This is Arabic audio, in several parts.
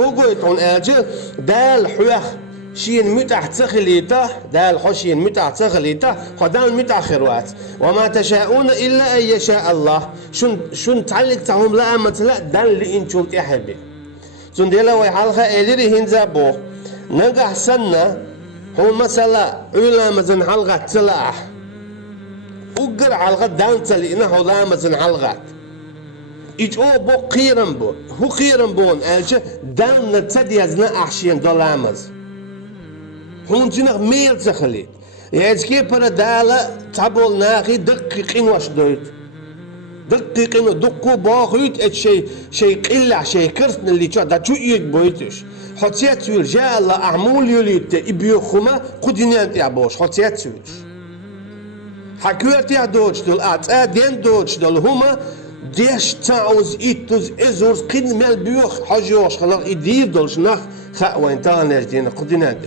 وقلت عن أجل دال حوخ شين متع تخليته دال حشين متع تخليته خدان متع خروات وما تشاءون إلا أن يشاء الله شن تعلق تهم لا مثلا دال اللي إن شلت أحبي شن ديلا ويحالها إدري هنزابو نجح سنة هو مثلا علا مزن حلقة تلاح وقر على دان تلينا هو لا مزن حلقات إيش أو بو قيرن بو هو قيرن بون ألشة دان نتسدي أزنا أحشين دولامز هون جنق ميل تخليت يأتكي برا دالة تابول ناقي دقيقين واش دويت دقيقين دقو باخيت ات شيء قلع شيء كرسن اللي شو دا شو يك بويتش حتيات يقول جاء الله أعمول يوليت إبيو خما قدينات يعبوش حتيات يقول حكوات يعدوش دول أدين دوش دول هما ديش تعوز إيتوز إزورز قد مال بيوخ حجوش خلاص يدير دولش نخ خاوين تانيش دينا قدينات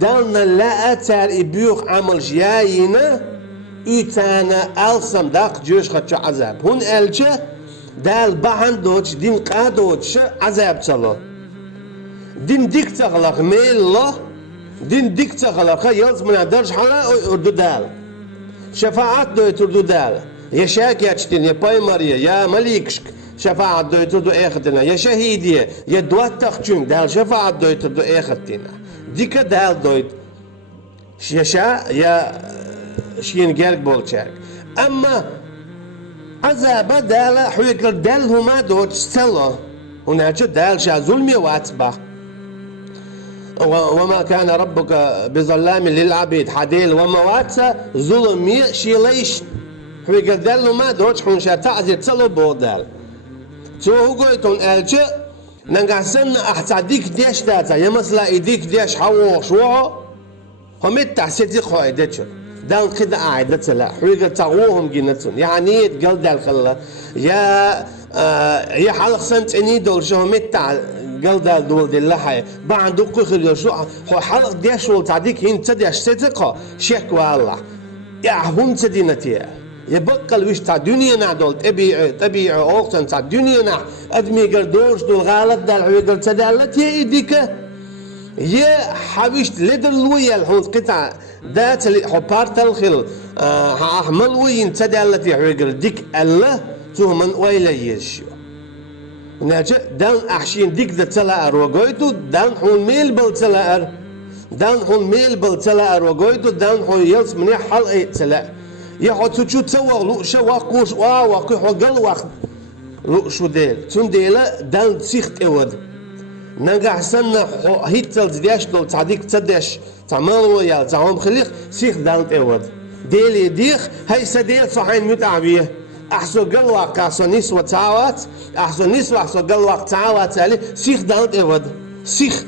دالنا لا أتار إبيوخ عمل جاينا إتانا ألسم داق جوش خدشو عذاب هون ألجة دال بحن دوش دين قادوش عذاب تلو دين ديك تغلق ميل الله دين ديك تغلق يلزمنا درج حلا أردو دال شفاعات دو يتردو دال يا شاكياتشتين يا باي ماريا يا مليكشك شفاعة دو يتردو اخدنا يا شهيدية يا دوات تخجم دال شفاعة دو يتردو اخدنا ديك دال دويت شاشا يا شين جارك بولشاك اما عذاب دال حويك دال هما دوت ستلا هناك دال شا ظلمي واتبع وما كان ربك بظلام للعبيد حديل وما واتسا ظلمي شيليش حويك دال هما دوت حنشا تعزي تسلو بودال تو هو قويتون الجا نقاسن أحتاديك ديش داتا يا مثلا إيديك ديش حوش وعو هم التحسيتي خوايدتشو دان كده قاعدة لا حويقة تغوهم جينتون يعني يتقل دال خلا يا حلق سنت إني دول شو هم قل دال دول دي اللحية بعد دوكو خليو شو هو حلق ديش والتعديك هين تديش ستقى شكوى الله يا هم تدينتيه يبقى الوش تاع دنيا نعدول طبيعي أوقتن تاع دنيا نع أدمي قردوش دول غلط دال حويقة تدالت يا إيديك يا حبيشت لدر الويا الحون قطع دات اللي حبارت الخل أحمل وين تدالت يا حويقة ديك الله تهمن ويلا يشيو ناجا دان أحشين ديك ذا تلاقر وقويتو دان حون ميل بالتلاقر دان حون ميل بالتلاقر وقويتو دان حون يلس مني حلقة تلاقر يحط شو تسوى لوشة واقوش واقوش وقل وقت لوشو ديل تون ديلا دان تسيخت اود نقع سنة هيتل دياش دول تعديك تدش تعملوا يا تعهم خليق سيخ دان اود ديل يديخ هاي سديل صحين متعبية أحسو قل وقت أحسو نسوة تعوات أحسو نسوة أحسو قل وقت تعوات عليه سيخ دان اود سيخ